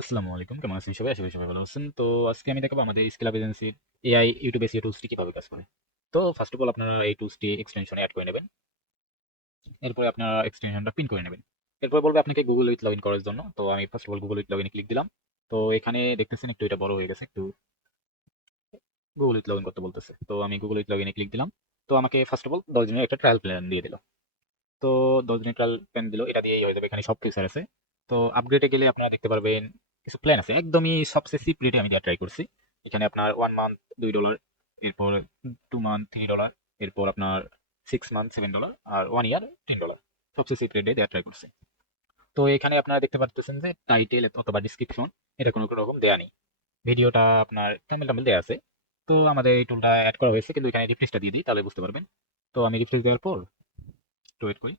আসসালামু আলাইকুম, কেমন আছেন সবাই? আশা করি সবাই ভালো আছেন। তো আজকে আমি দেখাবো আমাদের স্কিল আপ এজেন্সির এআই ইউটিউব এসইও টুলসটি কিভাবে কাজ করে। তো ফার্স্ট অফ অল আপনারা এই টুলসটি এক্সটেনশনে অ্যাড করে নেবেন। এরপরে আপনারা এক্সটেনশনটা পিন করে নেবেন। এরপর বলবে আপনাকে গুগল উইথ লগইন করার জন্য। তো আমি first of all Google with লগইনে ক্লিক দিলাম। তো এখানে দেখতেছেন একটু এটা বড় হয়ে গেছে, একটু গুগল উইথ লগইন করতে বলতেছে। তো আমি গুগল উইথ লগইনে ক্লিক দিলাম। তো আমাকে ফার্স্ট অফ অল 10 দিনের একটা ট্রায়াল প্ল্যান দিয়ে দিল। তো 10 দিনের ট্রায়াল প্ল্যান দিল, এটা দিয়েই হয়ে যাবে। এখানে সব ফিচার আছে। তো আপগ্রেডে গেলে আপনারা দেখতে পারবেন কিছু প্ল্যান আছে, একদমই সবচেয়ে চিপ রেটে আমি দেওয়া ট্রাই করছি। এখানে আপনার 1 মান্থ $2, এরপর 2 মান্থ $3, এরপর আপনার 6 মান্থ $7, আর 1 ইয়ার $10, সবচেয়ে চিপ রেটে দেওয়া ট্রাই করছি। তো এখানে আপনারা দেখতে পাচ্ছেন যে টাইটেল অথবা ডিসক্রিপশন এটা কোনো রকম দেয়া নেই। ভিডিওটা আপনার থাম্বনেল টাম্বনেল দেয়া আছে। তো আমাদের এই টুলটা অ্যাড করা হয়েছে, কিন্তু এখানে রিফ্রেশটা দিয়ে দিই তাহলে বুঝতে পারবেন। তো আমি রিফ্রেশ দেওয়ার পর একটু ওয়েট করি।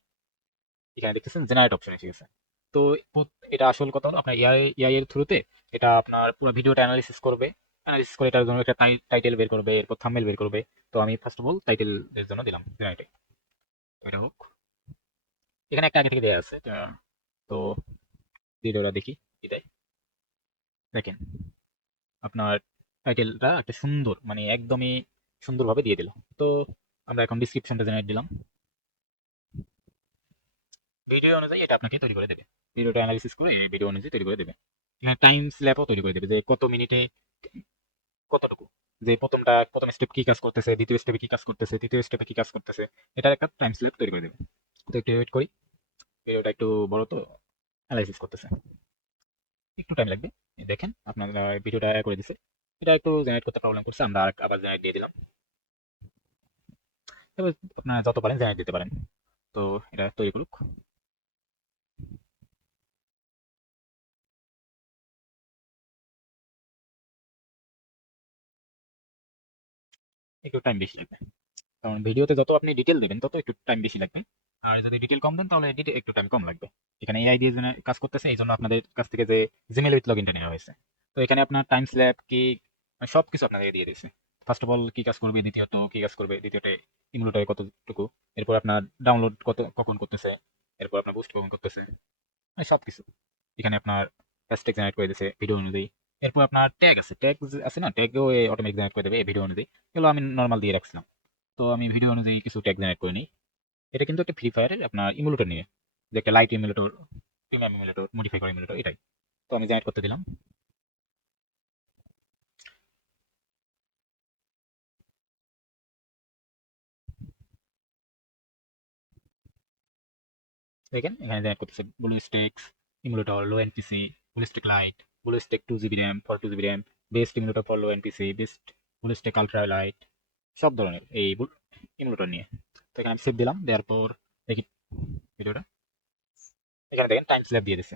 এখানে দেখতেছেন জেনারেট অপশন এসে গেছে। তো এটা আসল কথা হলো আপনার এআই এআই এর থ্রুতে এটা আপনার পুরো ভিডিওটা অ্যানালিসিস করবে। অ্যানালিসিস করে এটার জন্য একটা টাইটেল বের করবে, এরপর থাম্বনেল বের করবে। তো আমি ফার্স্ট অফ অল টাইটেল এর জন্য দিলাম জেনারেটে। এটা হোক। এখানে একটা আগে থেকে দেওয়া আছে। তো ভিডিওটা দেখি এটাই দেখেন, আপনার টাইটেলটা একটা সুন্দর, মানে একদমই সুন্দরভাবে দিয়ে দিল। তো আমরা এখন ডিসক্রিপশনটা জেনারেট দিলাম। ভিডিও অনুযায়ী এটা আপনাকে তৈরি করে দেবে। ভিডিওটা অ্যানালিসিস করে এই ভিডিও অনুযায়ী তৈরি করে দেবে। এখানে টাইম স্ল্যাপও তৈরি করে দেবে যে কত মিনিটে কতটুকু, যে প্রথম স্টেপ কি কাজ করতেছে, দ্বিতীয় স্টেপে কি কাজ করতেছে, তৃতীয় স্টেপে কি কাজ করতেছে, এটার একটা টাইম স্ল্যাপ তৈরি করে দেবে। তো একটু ওয়েট করি, ভিডিওটা একটু বড় তো অ্যানালাইসিস করতেছে, একটু টাইম লাগবে। এই দেখেন আপনার ভিডিওটা করে দিছে। এটা একটু জেনারেট করতে প্রবলেম করছে, আমরা আবার জেনারেট দিয়ে দিলাম। এবার আপনারা যত পারেন জেনারেট দিতে পারেন। তো এটা তৈরি করুক, একটু টাইম বেশি লাগবে। কারণ ভিডিওতে যত আপনি ডিটেল দেবেন তত একটু টাইম বেশি লাগবে। আর যদি ডিটেল কম দেন তাহলে একটু টাইম কম লাগবে। এখানে এআই দিয়ে কাজ করতেছে, এই জন্য আপনাদের কাছ থেকে যে জিমেল উইথ লগইনটা নেওয়া হয়েছে। তো এখানে আপনার টাইম স্ল্যাব কি মানে সবকিছু আপনাদের দিয়ে দিয়েছে। ফার্স্ট অফ অল কি কাজ করবে, দ্বিতীয়ত কি কাজ করবে, দ্বিতীয়তে ইমুলেটরে কতটুকু, এরপর আপনার ডাউনলোড কখন করতেছে, এরপর আপনার বুস্ট কখন করতেছে, মানে সবকিছু। এখানে আপনার হ্যাশট্যাগ জেনারেট করে দিয়েছে ভিডিও অনুযায়ী। এরপর আপনার ট্যাগ আছে, ট্যাগ আছে না, ট্যাগও অটোমেটিক জেনারেট করে দেবে ভিডিও অনুযায়ী। এগুলো আমি নর্মাল দিয়ে রাখছিলাম। তো আমি ভিডিও অনুযায়ী কিছু ট্যাগ জেনারেট করে নিই। এটা কিন্তু একটা ফ্রি ফায়ারের আপনার ইমুলেটর নিয়ে, যে একটা light emulator, premium emulator, modify করা ইমুলেটর এটাই। তো আমি জেনারেট করতে দিলাম। দেখেন এখানে জেনারেট করতেছে BlueStacks emulator low end PC, BlueStack lite, BlueStack 2 GB RAM for 2 GB RAM, best emulator for low end PC, best BlueStack ultra lite, সব ধরনের এই ইমুলেটর নিয়ে। তো এখানে আমি সেভ দিলাম, দেওয়ার পর দেখি ভিডিওটা। এখানে দেখেন টাইম স্ল্যাব দিয়ে দিচ্ছে।